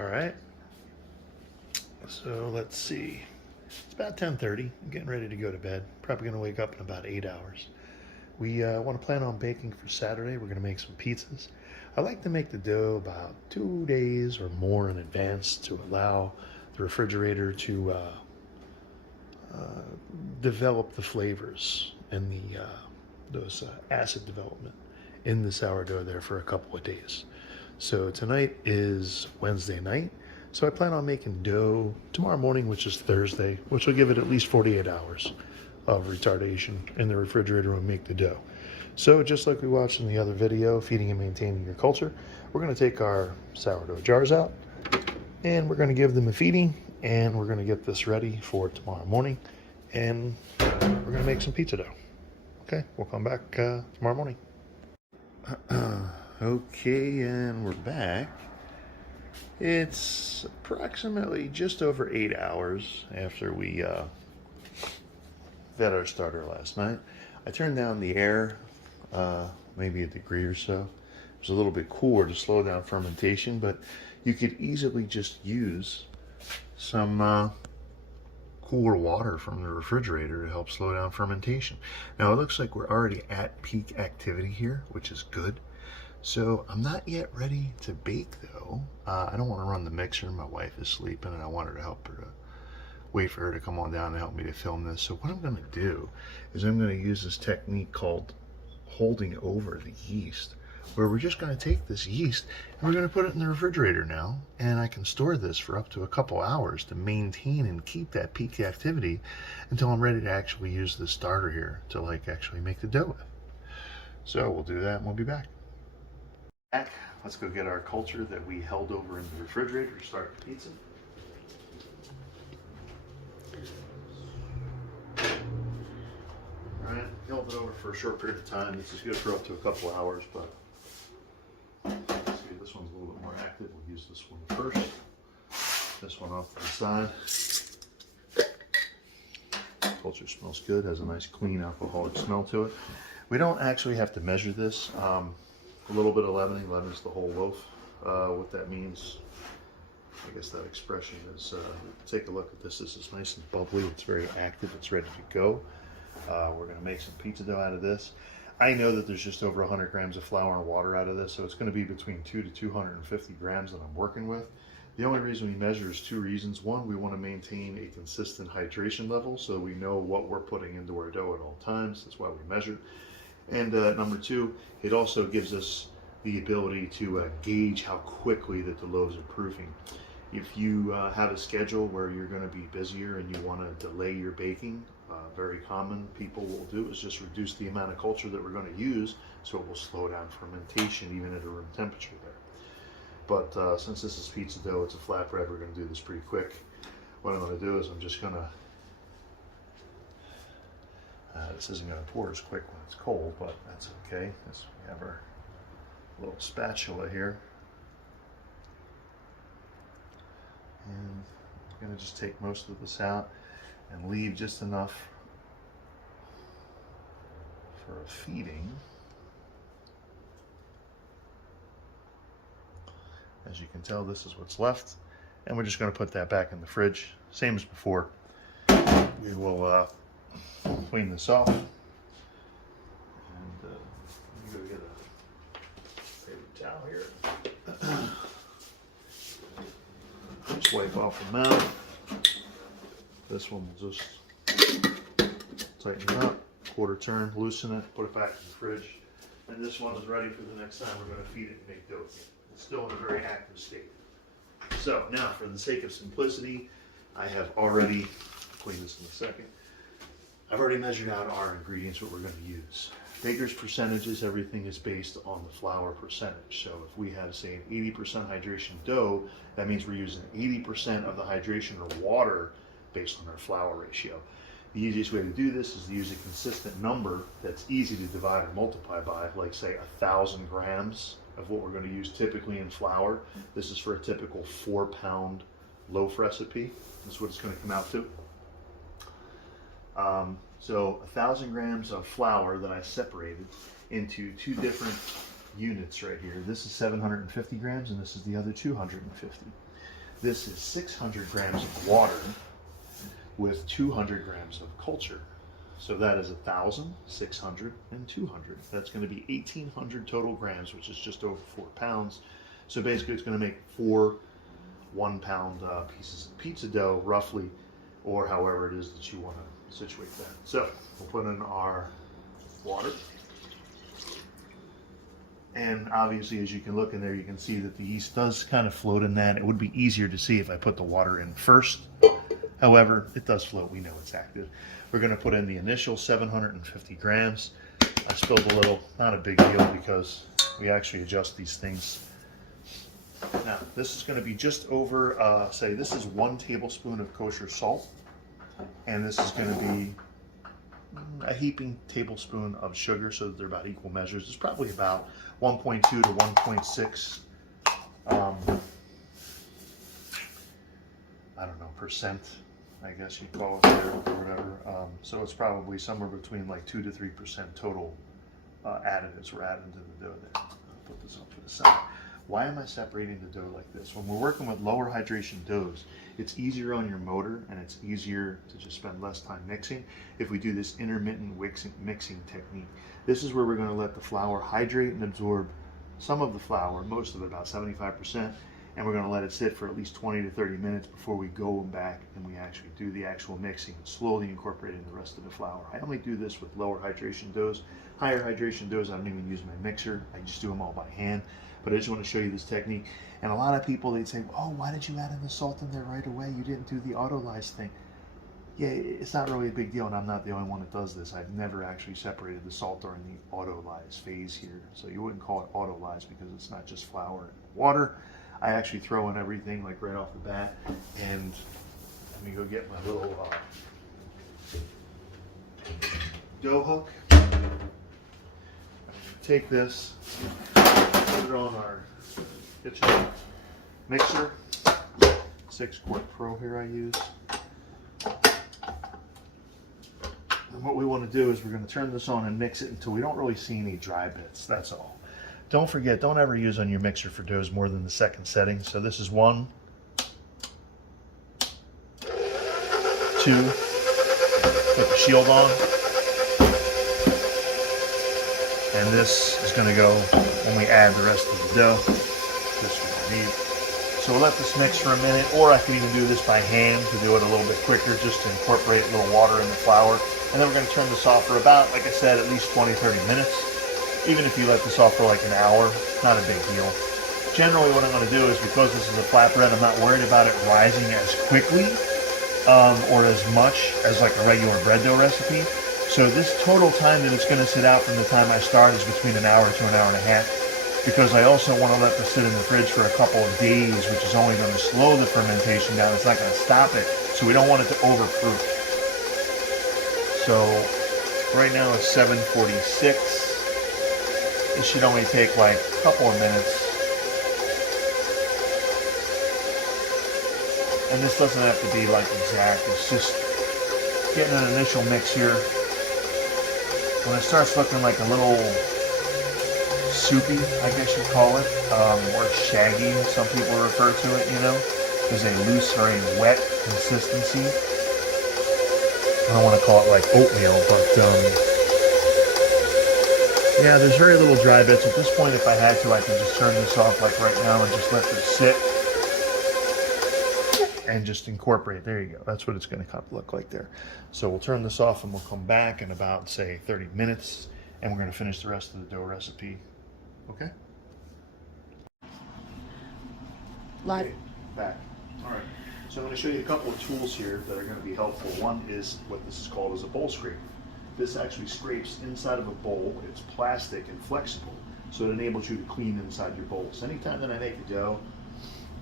All right. So let's see. It's about 10:30. I'm getting ready to go to bed. Probably going to wake up in about 8 hours. We want to plan on baking for Saturday. We're going to make some pizzas. I like to make the dough about 2 days or more in advance to allow the refrigerator to develop the flavors and those acid development in the sourdough there for a couple of days. So tonight is Wednesday night. So I plan on making dough tomorrow morning, which is Thursday, which will give it at least 48 hours of retardation in the refrigerator when we make the dough. So just like we watched in the other video, feeding and maintaining your culture, we're going to take our sourdough jars out and we're going to give them a feeding, and we're going to get this ready for tomorrow morning, and we're going to make some pizza dough. Okay, we'll come back tomorrow morning. Okay, and we're back. It's approximately just over 8 hours after we fed our starter last night. I turned down the air maybe a degree or so. It was a little bit cooler to slow down fermentation, but you could easily just use some cooler water from the refrigerator to help slow down fermentation. Now it looks like we're already at peak activity here, which is good. So I'm not yet ready to bake though. I don't want to run the mixer. My wife is sleeping and I wanted to help her to wait for her to come on down and help me to film this. So what I'm going to do is I'm going to use this technique called holding over the yeast, where we're just going to take this yeast and we're going to put it in the refrigerator now, and I can store this for up to a couple hours to maintain and keep that peak activity until I'm ready to actually use the starter here to actually make the dough with. So we'll do that and we'll be back. Let's go get our culture that we held over in the refrigerator to start the pizza. All right, held it over for a short period of time. This is good for up to a couple hours, but let's see, this one's a little bit more active. We'll use this one first. This one off to the side. Culture smells good, has a nice clean alcoholic smell to it. We don't actually have to measure this. A little bit of leavening leavens the whole loaf. What that means, I guess that expression is, take a look at this. This is nice and bubbly. It's very active. It's ready to go. We're going to make some pizza dough out of this. I know that there's just over 100 grams of flour and water out of this, so it's going to be between 2 to 250 grams that I'm working with. The only reason we measure is two reasons. One, we want to maintain a consistent hydration level so we know what we're putting into our dough at all times. That's why we measure. And number two, it also gives us the ability to gauge how quickly that the loaves are proofing. If you have a schedule where you're going to be busier and you want to delay your baking, very common people will do is just reduce the amount of culture that we're going to use, so it will slow down fermentation even at a room temperature there. But since this is pizza dough, it's a flatbread, we're going to do this pretty quick. What I'm going to do is I'm just going to, this isn't going to pour as quick when it's cold, but that's okay. We have our little spatula here. And I'm going to just take most of this out and leave just enough for a feeding. As you can tell, this is what's left, and we're just going to put that back in the fridge, same as before. We will clean this off, and I'm going to get a paper towel here. Just wipe off the mouth. This one will just tighten it up, quarter turn, loosen it, put it back in the fridge. And this one is ready for the next time we're going to feed it and make dough. It's still in a very active state. So now, for the sake of simplicity, I have already, clean this in a second, I've already measured out our ingredients, what we're going to use. Baker's percentages, everything is based on the flour percentage. So if we have, say, an 80% hydration dough, that means we're using 80% of the hydration or water based on our flour ratio. The easiest way to do this is to use a consistent number that's easy to divide or multiply by, like say 1,000 grams of what we're going to use typically in flour. This is for a typical 4-pound loaf recipe. This is what it's going to come out to. So 1,000 grams of flour that I separated into two different units right here. This is 750 grams and this is the other 250. This is 600 grams of water with 200 grams of culture. So that is 1,000, 600, and 200. That's going to be 1,800 total grams, which is just over 4 pounds. So basically it's going to make 4 1-pound pieces of pizza dough, roughly, or however it is that you want to situate that. So we'll put in our water. And obviously, as you can look in there, you can see that the yeast does kind of float in that. It would be easier to see if I put the water in first. However, it does float. We know it's active. We're going to put in the initial 750 grams. I spilled a little, not a big deal because we actually adjust these things. Now, this is going to be just over, say, this is 1 tablespoon of kosher salt. And this is going to be a heaping tablespoon of sugar, so that they're about equal measures. It's probably about 1.2 to 1.6 I don't know, percent, I guess you'd call it there, or whatever. So it's probably somewhere between like 2 to 3% total additives we're adding to the dough there. I'll put this up to the side. Why am I separating the dough like this? When we're working with lower hydration doughs, it's easier on your motor and it's easier to just spend less time mixing if we do this intermittent mixing technique. This is where we're going to let the flour hydrate and absorb some of the flour, most of it, about 75%, and we're going to let it sit for at least 20 to 30 minutes before we go back and we actually do the actual mixing and slowly incorporating the rest of the flour. I only do this with lower hydration doughs. Higher hydration doughs, I don't even use my mixer. I just do them all by hand. But I just want to show you this technique. And a lot of people, they'd say, oh, why did you add in the salt in there right away? You didn't do the autolyze thing. Yeah, it's not really a big deal, and I'm not the only one that does this. I've never actually separated the salt during the autolyze phase here. So you wouldn't call it autolyze because it's not just flour and water. I actually throw in everything like right off the bat. And let me go get my little dough hook. Take this, put it on our kitchen mixer. 6-quart Pro here I use. And what we want to do is we're going to turn this on and mix it until we don't really see any dry bits. That's all. Don't forget, don't ever use on your mixer for doughs more than the 2nd setting. So this is 1, 2, put the shield on. And this is going to go when we add the rest of the dough. This we don't need. So we'll let this mix for a minute, or I could even do this by hand to do it a little bit quicker, just to incorporate a little water in the flour. And then we're going to turn this off for about, like I said, at least 20, 30 minutes. Even if you let this off for like an hour, not a big deal. Generally what I'm going to do is, because this is a flatbread, I'm not worried about it rising as quickly or as much as like a regular bread dough recipe. So this total time that it's going to sit out from the time I start is between an hour to an hour and a half, because I also want to let this sit in the fridge for a couple of days, which is only going to slow the fermentation down. It's not going to stop it, so we don't want it to overproof. So right now it's 7:46. This should only take like a couple of minutes. And this doesn't have to be like exact, it's just getting an initial mix here. When it starts looking like a little soupy, I guess you'd call it, or shaggy, some people refer to it, you know. There's a loose or a wet consistency. I don't want to call it like oatmeal, but yeah, there's very little dry bits. At this point, if I had to, I could just turn this off like right now and just let this sit and just incorporate. There you go. That's what it's going to look like there. So we'll turn this off and we'll come back in about, say, 30 minutes, and we're going to finish the rest of the dough recipe. Okay? Live. Okay, back. All right. So I'm going to show you a couple of tools here that are going to be helpful. One is what this is called as a bowl scraper. This actually scrapes inside of a bowl. It's plastic and flexible, so it enables you to clean inside your bowls. Anytime that I make a dough,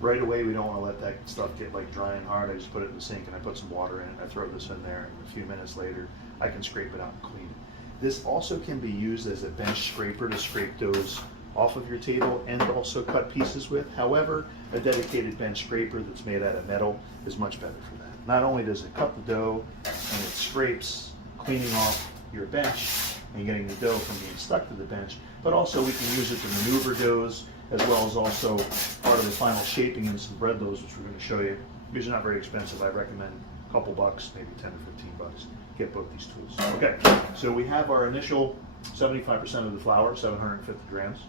right away we don't want to let that stuff get like dry and hard. I just put it in the sink and I put some water in it. I throw this in there, and a few minutes later I can scrape it out and clean it. This also can be used as a bench scraper to scrape doughs off of your table and also cut pieces with. However, a dedicated bench scraper that's made out of metal is much better for that. Not only does it cut the dough and it scrapes, cleaning off your bench and getting the dough from being stuck to the bench, but also we can use it to maneuver doughs, as well as also part of the final shaping in some bread doughs, which we're going to show you. These are not very expensive. I recommend a couple bucks, maybe 10 or 15 bucks. Get both these tools. Okay, so we have our initial 75% of the flour, 750 grams.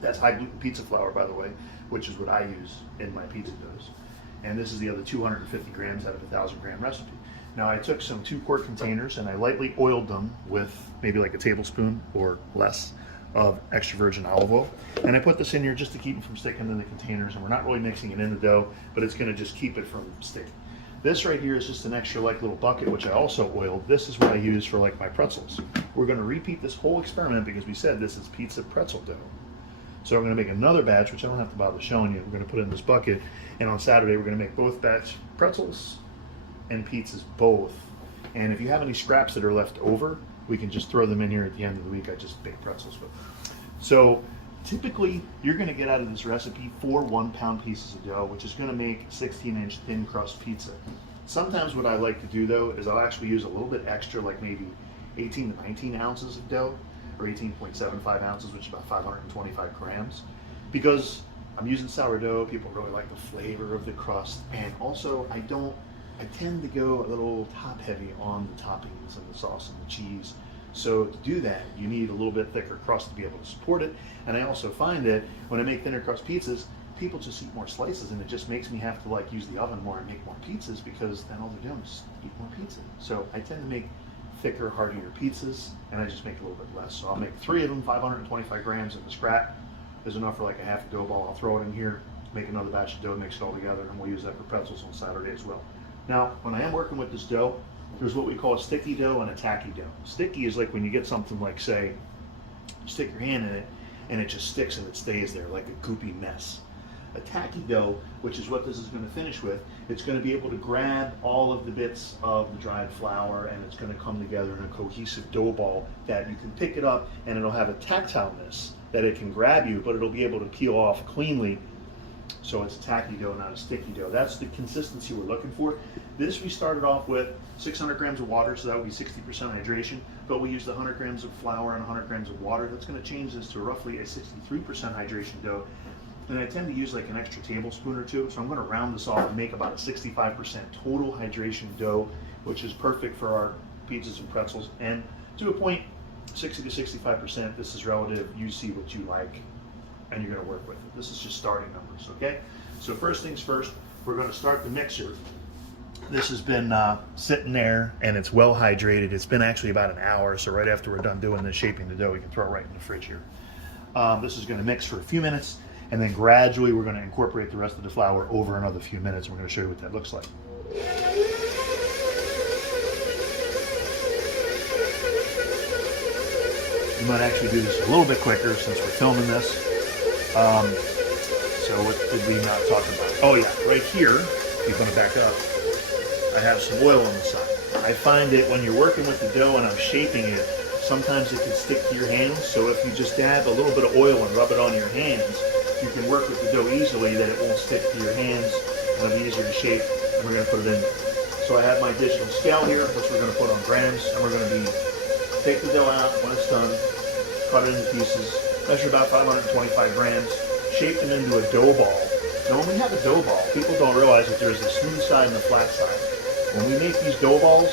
That's high gluten pizza flour, by the way, which is what I use in my pizza doughs. And this is the other 250 grams out of a 1,000 gram recipe. Now I took some 2-quart containers and I lightly oiled them with maybe like a tablespoon or less of extra virgin olive oil. And I put this in here just to keep them from sticking to the containers, and we're not really mixing it in the dough, but it's gonna just keep it from sticking. This right here is just an extra like little bucket, which I also oiled. This is what I use for like my pretzels. We're gonna repeat this whole experiment because we said this is pizza pretzel dough. So we're gonna make another batch, which I don't have to bother showing you. We're gonna put it in this bucket, and on Saturday we're gonna make both batch pretzels and pizzas both. And if you have any scraps that are left over, we can just throw them in here at the end of the week. I just bake pretzels with. So typically you're gonna get out of this recipe 4 1-pound pieces of dough, which is gonna make 16-inch thin crust pizza. Sometimes what I like to do though is I'll actually use a little bit extra, like maybe 18 to 19 ounces of dough, or 18.75 ounces, which is about 525 grams, because I'm using sourdough. People really like the flavor of the crust, and also I tend to go a little top heavy on the toppings and the sauce and the cheese. So to do that, you need a little bit thicker crust to be able to support it. And I also find that when I make thinner crust pizzas, people just eat more slices, and it just makes me have to like use the oven more and make more pizzas, because then all they're doing is eat more pizza. So I tend to make thicker, heartier pizzas, and I just make a little bit less. So I'll make 3 of them, 525 grams in the scrap. There's enough for like a half a dough ball. I'll throw it in here, make another batch of dough, mix it all together, and we'll use that for pretzels on Saturday as well. Now, when I am working with this dough, there's what we call a sticky dough and a tacky dough. Sticky is like when you get something like, say, you stick your hand in it and it just sticks and it stays there like a goopy mess. A tacky dough, which is what this is going to finish with, it's going to be able to grab all of the bits of the dried flour, and it's going to come together in a cohesive dough ball that you can pick it up, and it'll have a tactileness that it can grab you, but it'll be able to peel off cleanly. So it's a tacky dough, not a sticky dough. That's the consistency we're looking for. This we started off with 600 grams of water, so that would be 60% hydration, but we used 100 grams of flour and 100 grams of water. That's going to change this to roughly a 63% hydration dough. And I tend to use like an extra tablespoon or two, so I'm going to round this off and make about a 65% total hydration dough, which is perfect for our pizzas and pretzels. And to a point, 60 to 65%, this is relative. You see what you like, and you're going to work with it. This is just starting numbers, okay? So first things first, we're going to start the mixer. This has been sitting there, and it's well hydrated. It's been actually about an hour, so right after we're done doing this, shaping the dough, we can throw it right in the fridge here. This is going to mix for a few minutes, and then gradually we're going to incorporate the rest of the flour over another few minutes. We're going to show you what that looks like. You might actually do this a little bit quicker since we're filming this. So what did we not talk about? Oh yeah, right here, if you're going to back up, I have some oil on the side. I find that when you're working with the dough and I'm shaping it, sometimes it can stick to your hands. So if you just dab a little bit of oil and rub it on your hands, you can work with the dough easily, that it won't stick to your hands, and it'll be easier to shape, and we're going to put it in there. So I have my digital scale here, which we're going to put on grams, and we're going to take the dough out when it's done, cut it into pieces, measure about 525 grams, shape them into a dough ball. Now when we have a dough ball, people don't realize that there's a smooth side and a flat side. When we make these dough balls,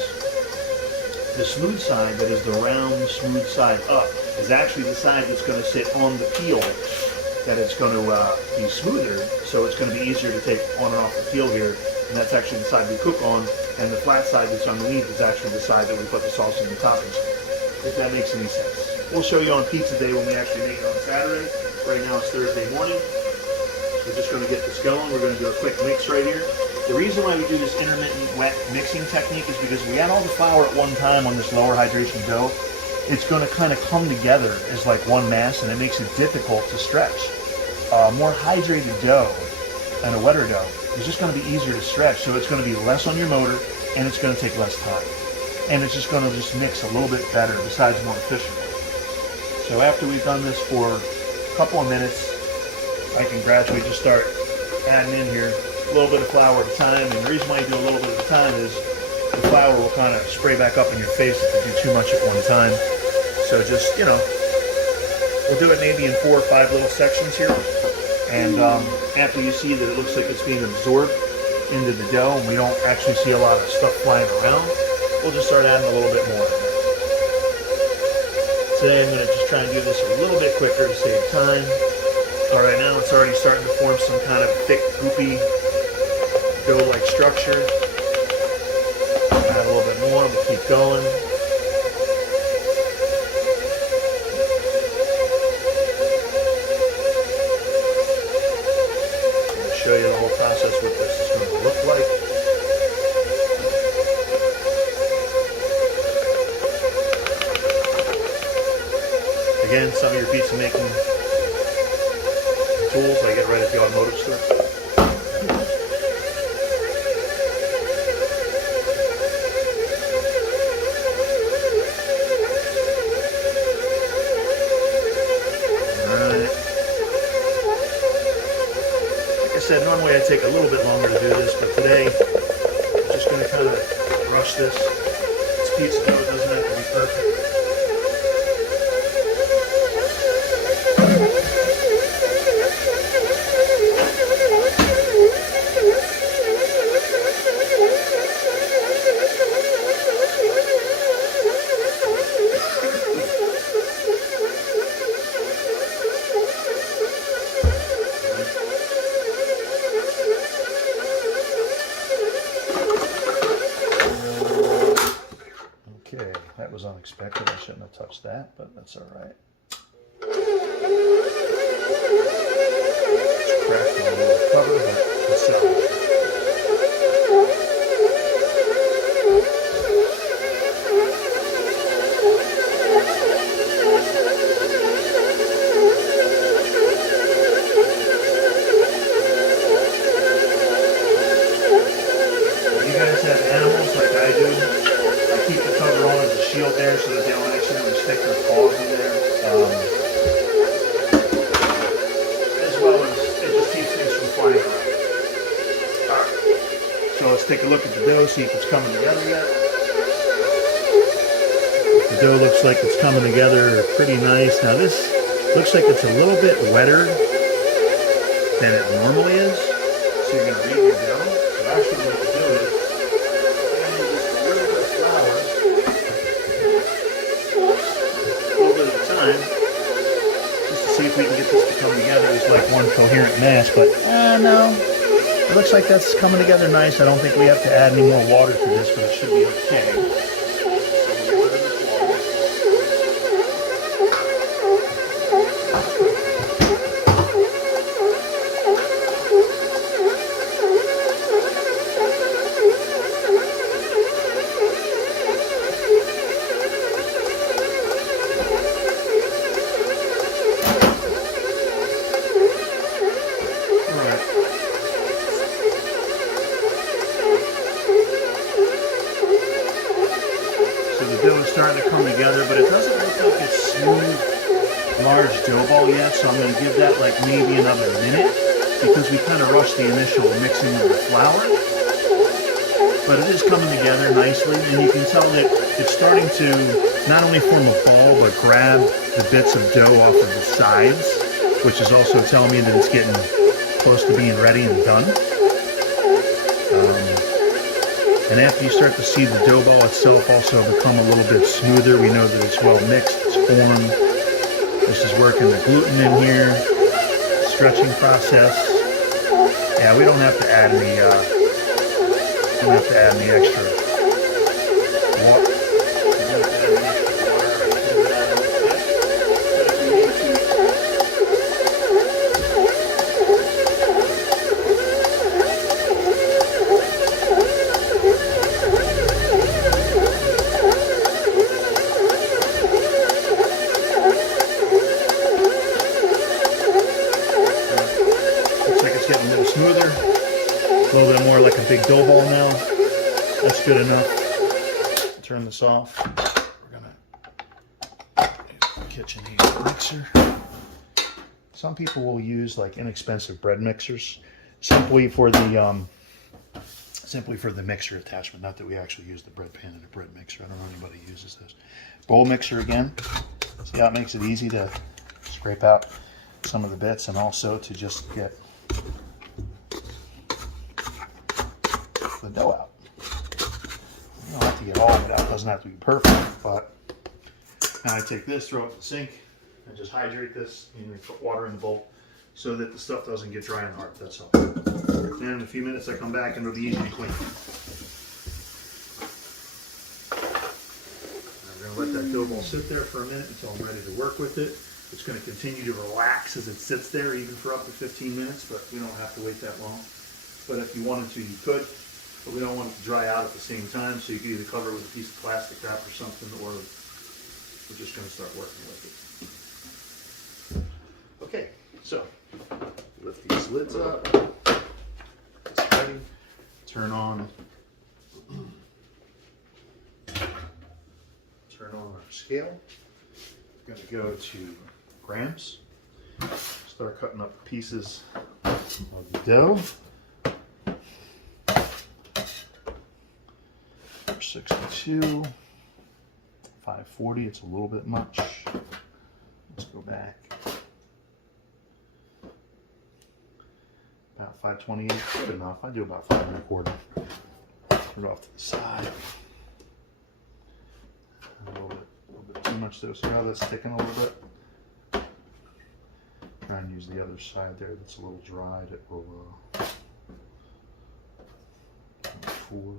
the smooth side, that is the round, smooth side up, is actually the side that's going to sit on the peel, that it's going to be smoother, so it's going to be easier to take on and off the peel here, and that's actually the side we cook on, and the flat side that's underneath is actually the side that we put the sauce and the toppings on, if that makes any sense. We'll show you on pizza day when we actually make it on Saturday. Right now it's Thursday morning. We're just going to get this going. We're going to do a quick mix right here. The reason why we do this intermittent wet mixing technique is because we add all the flour at one time on this lower hydration dough. It's going to kind of come together as like one mass, and it makes it difficult to stretch. More hydrated dough and a wetter dough is just going to be easier to stretch, so it's going to be less on your motor, and it's going to take less time. And it's just going to just mix a little bit better, besides more efficiently. So after we've done this for a couple of minutes, I can gradually just start adding in here a little bit of flour at a time. And the reason why you do a little bit at a time is the flour will kind of spray back up in your face if you do too much at one time. So just, you know, We'll do it maybe in 4 or 5 little sections here. And after you see that it looks like it's being absorbed into the dough and we don't actually see a lot of stuff flying around, we'll just start adding a little bit more. Today I'm going to just try and do this a little bit quicker to save time. All right, now it's already starting to form some kind of thick, goopy, dough-like structure. Add a little bit more, we'll keep going. Show you the whole process, what this is going to look like. Again, some of your pizza making tools I get right at the automotive store. Said normally I take a little bit longer to do this, but today I'm just going to kind of rush this. This pizza dough doesn't have to be perfect. Okay, that was unexpected. I shouldn't have touched that, but that's all right. It's cracking a little cover, but it's you guys have animals like I do, keep the cover on as a shield there so that they don't accidentally stick their paws in there. As well as it just keeps things from flying around. Alright, so let's take a look at the dough, see if it's coming together yet. The dough looks like it's coming together pretty nice. Now this looks like it's a little bit wetter than it normally is. So you're going to read your dough. So actually what to do is just to see if we can get this to come together as like one coherent mass, but no, it looks like that's coming together nice. I don't think we have to add any more water to this, but it should be okay. Starting to come together, but it doesn't look like it's smooth, large dough ball yet, so I'm going to give that like maybe another minute because we kind of rushed the initial mixing of the flour. But it is coming together nicely, and you can tell that it's starting to not only form a ball, but grab the bits of dough off of the sides, which is also telling me that it's getting close to being ready and done. And after you start to see the dough ball itself also become a little bit smoother, we know that it's well mixed, it's formed. This is working the gluten in here, stretching process. Yeah, we don't have to add any, extra water. Getting a little smoother, a little bit more like a big dough ball now. That's good enough. Turn this off. We're gonna use the KitchenAid mixer. Some people will use like inexpensive bread mixers, simply for the mixer attachment. Not that we actually use the bread pan in a bread mixer. I don't know anybody who uses this. Bowl mixer again. See how it makes it easy to scrape out some of the bits, and also to just get the dough out. You don't have to get all of it out, it doesn't have to be perfect, but now I take this, throw it in the sink, and just hydrate this, and put water in the bowl so that the stuff doesn't get dry and hard, that's all. And in a few minutes I come back and it'll be easy to clean. I'm going to let that dough ball sit there for a minute until I'm ready to work with it. It's going to continue to relax as it sits there, even for up to 15 minutes, but we don't have to wait that long. But if you wanted to, you could, but we don't want it to dry out at the same time, so you can either cover it with a piece of plastic wrap or something, or we're just going to start working with it. Okay, so lift these lids up. It's ready. Turn on our scale. I'm going to go to grams. Start cutting up pieces of the dough. 462, 540. It's a little bit much. Let's go back. About 528, good enough. I do about 5 1/4. Put it off to the side. A little bit too much there, so now that's sticking a little bit. Try and use the other side there that's a little dried. It will 4.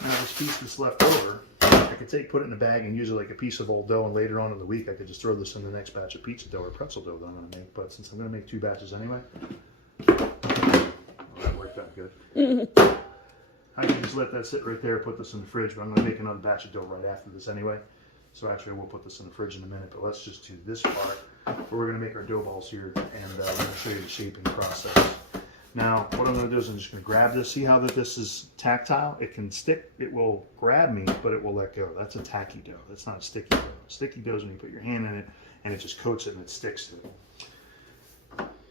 Now this piece that's left over, I could put it in a bag and use it like a piece of old dough, and later on in the week I could just throw this in the next batch of pizza dough or pretzel dough that I'm going to make. But since I'm going to make 2 batches anyway, well, that worked out good. I can just let that sit right there, put this in the fridge, but I'm going to make another batch of dough right after this anyway. So actually we'll put this in the fridge in a minute, but let's just do this part where we're going to make our dough balls here, and we're going to show you the shaping process. Now, what I'm going to do is I'm just going to grab this. See how that this is tactile? It can stick, it will grab me, but it will let go. That's a tacky dough. That's not a sticky dough. Sticky dough is when you put your hand in it and it just coats it and it sticks to it.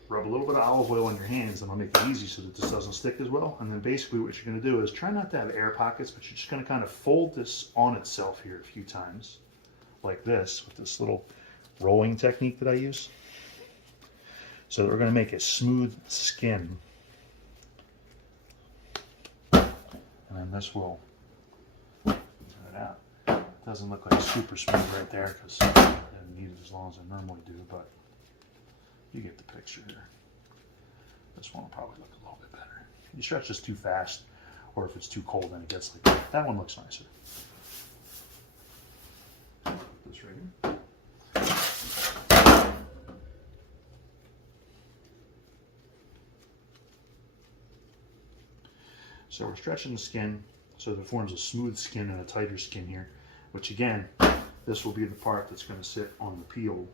Rub a little bit of olive oil on your hands, and I'll make it easy so that this doesn't stick as well. And then basically what you're going to do is try not to have air pockets, but you're just going to kind of fold this on itself here a few times, like this, with this little rolling technique that I use. So that we're going to make a smooth skin. And then this will turn it out. It doesn't look like super smooth right there because I didn't need it as long as I normally do, but you get the picture here. This one will probably look a little bit better. If you stretch this too fast, or if it's too cold, then it gets like that. That one looks nicer. Put this right here. So we're stretching the skin so that it forms a smooth skin and a tighter skin here, which again, this will be the part that's going to sit on the peel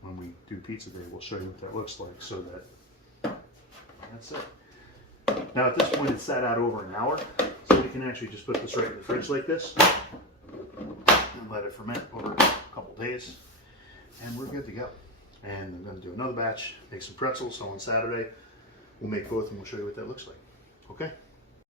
when we do pizza day. We'll show you what that looks like, so that that's it. Now at this point it's sat out over an hour, so we can actually just put this right in the fridge like this and let it ferment over a couple days, and we're good to go. And I'm going to do another batch, make some pretzels, so on Saturday we'll make both and we'll show you what that looks like. Okay?